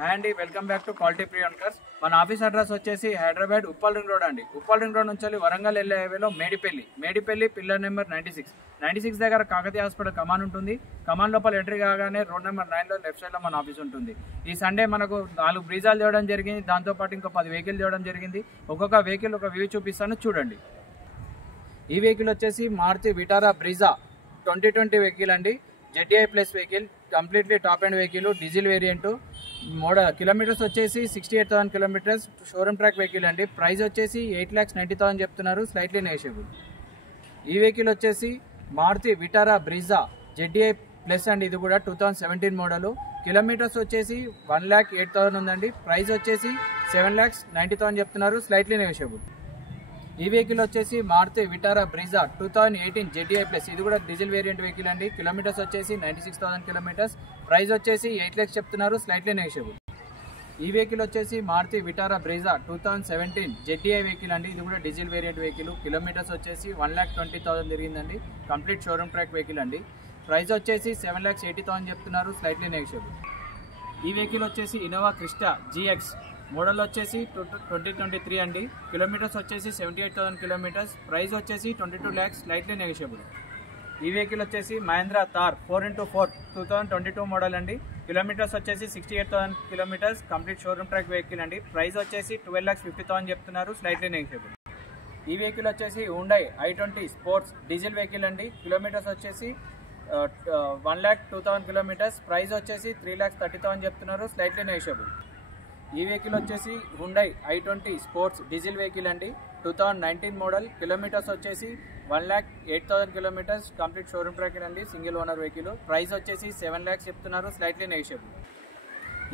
Hi అండి, welcome back to quality pre owners. మన office address వచ్చేసి హైదరాబాద్ ఉప్పల్ రింగ్ రోడ్ అండి. ఉప్పల్ రింగ్ రోడ్ నుంచి వరంగల్ వెళ్ళే హైవేలో మేడిపల్లి పిల్లర్ నెంబర్ 96 దగ్గర కాకతీయ హాస్పిటల్ కమాన్ ఉంటుంది. కమాన్ లోపల ఎంట్రీ కాగానే రోడ్ నెంబర్ 9లో లెఫ్ట్ సైడ్ లో మన ఆఫీస్ ఉంటుంది. ఈ సండే మనకు 4 బ్రీజాలు తేవడం జరిగింది. దాంతోపాటు ఇంకో 10 వెహికల్ తేవడం జరిగింది. ఒక్కొక్క వెహికల్ ఒక వ్యూ చూపిస్తాను, చూడండి. ఈ వెహికల్ వచ్చేసి మారుతి విటారా బ్రీజా 2020 వెహికల్ అండి. ZDI plus vehicle, completely top end vehicle, diesel variant. Kilometres వచ్చేసి 68,000 కిలోమీటర్స్. షోరూమ్ ట్రాక్ వెహికల్ అండి. ప్రైస్ వచ్చేసి 8,90,000 చెప్తున్నారు, స్లైట్లీ నెగోషియబుల్. ఈ వెహికల్ వచ్చేసి Maruti Vitara Brezza ZDI plus అండి. ఇది కూడా 2017 మోడల్. కిలోమీటర్స్ వచ్చేసి 1,08,000 ఉందండి. ప్రైస్ వచ్చేసి 7,90,000 చెప్తున్నారు, స్లైట్లీ నెగోషియబుల్. ఈ వెహికల్ వచ్చేసి Maruti Vitara Brezza 2018 ZDI plus. ఇది కూడా డీజిల్ వేరియంట్ వెహికల్ అండి. కిలోమీటర్స్ వచ్చేసి 96,000 కిలోమీటర్స్. ప్రైస్ వచ్చేసి 8 lakhs చెప్తున్నారు, స్లైట్లీ నెగోషియబుల్. ఈ వెహికల్ వచ్చేసి Maruti Vitara Brezza 2017 ZDI vehicle అండి. ఇది కూడా డీజిల్ వేరియంట్ వెహికల్. కిలోమీటర్స్ వచ్చేసి 1,20,000 తిరిగిందండి. కంప్లీట్ షోరూమ్ ట్రాక్ వెహికల్ అండి. ప్రైస్ వచ్చేసి 7,80,000 చెప్తున్నారు, స్లైట్లీ నెగోషియబుల్. ఈ వెహికల్ వచ్చేసి ఇన్నోవా క్రిస్టా GX మోడల్ వచ్చేసి 2023 అండి. కిలోమీటర్స్ వచ్చేసి 78,000 కిలోమీటర్స్. ప్రైస్ వచ్చేసి 22 lakhs, స్లైట్లీ నెగోషియబుల్. ఈ వెహికల్ వచ్చేసి మహేంద్ర థార్ 4x4 2022 మోడల్ అండి. కిలోమీటర్స్ వచ్చేసి 68,000 kilometres. Complete showroom track vehicle అండి. ప్రైస్ వచ్చేసి 12,50,000 చెప్తున్నారు, స్లైట్లీ నెగోషియబుల్. ఈ వెహికల్ వచ్చేసి Hyundai i20 sports diesel vehicle అండి. కిలోమీటర్స్ వచ్చేసి 1,02,000 కిలోమీటర్స్. ప్రైస్ వచ్చేసి 3,30,000 చెప్తున్నారు, స్లైట్లీ నెగోషియబుల్. ఈ వెహికల్ వచ్చేసి Hyundai i20 sports diesel vehicle అండి. 2019 మోడల్. కిలోమీటర్స్ వచ్చేసి 1,08,000 కిలోమీటర్స్. కంప్లీట్ షోరూమ్ ట్రాక్ అండి, సింగిల్ ఓనర్ వెహికల్. ప్రైస్ వచ్చేసి 7 lakhs చెప్తున్నారు, స్లైట్లీ నెగోషియబుల్.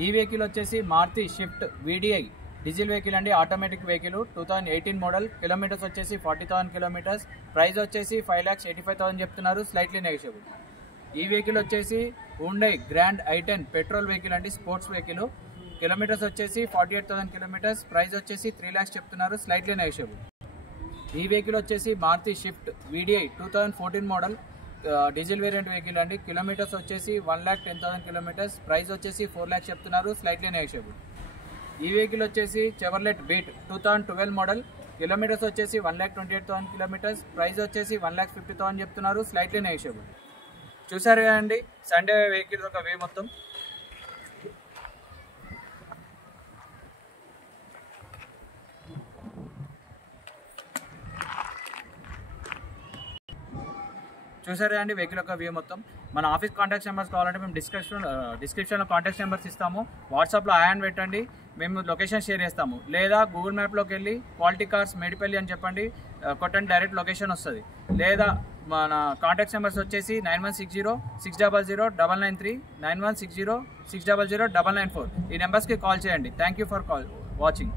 ఈ వెహికల్ వచ్చేసి Maruti Swift VDI diesel vehicle అండి. Automatic vehicle. 2018 మోడల్. కిలోమీటర్స్ వచ్చేసి 40,000 కిలోమీటర్స్. ప్రైస్ వచ్చేసి 5,85,000 చెప్తున్నారు, స్లైట్లీ నెగోషియబుల్. ఈ వెహికల్ వచ్చేసి Hyundai grand i10 petrol vehicle అండి, స్పోర్ట్స్ వెహికల్. కిలోమీటర్స్ వచ్చేసి 48,000 కిలోమీటర్స్. ప్రైస్ వచ్చేసి 3 lakhs చెప్తున్నారు, స్లైట్లీ నెగోషియబుల్. ఈ వెహికల్ వచ్చేసి Maruti Swift VDI 2014 model diesel variant vehicle అండి. కిలోమీటర్స్ వచ్చేసి 1,10,000 కిలోమీటర్స్. ప్రైస్ వచ్చేసి 4 lakhs చెప్తున్నారు, స్లైట్లీ నెగోషియబుల్. ఈ వెహికల్ వచ్చేసి చెవర్లెట్ బీట్ 2012 మోడల్. కిలోమీటర్స్ వచ్చేసి 1,28,000 కిలోమీటర్స్. ప్రైస్ వచ్చేసి 1,50,000 చెప్తున్నారు, స్లైట్లీ నెగోషియబుల్. చూసారు కదండి సండే వెహికల్ ఒక వే మొత్తం. చూసారు అండి వెహికల్ యొక్క వ్యూ మొత్తం. మన ఆఫీస్ కాంటాక్ట్ నెంబర్స్ కావాలంటే మేము డిస్క్రిప్షన్లో కాంటాక్ట్ నెంబర్స్ ఇస్తాము. వాట్సాప్లో అని పెట్టండి, మేము లొకేషన్ షేర్ చేస్తాము. లేదా గూగుల్ మ్యాప్లోకి వెళ్ళి క్వాలిటీ కార్స్ మేడిపల్లి అని చెప్పండి, కొట్టండి, డైరెక్ట్ లొకేషన్ వస్తుంది. లేదా మన కాంటాక్ట్ నెంబర్స్ వచ్చేసి 9160-600-993, 9160-600-994. ఈ నెంబర్స్కి కాల్ చేయండి. Thank you for watching.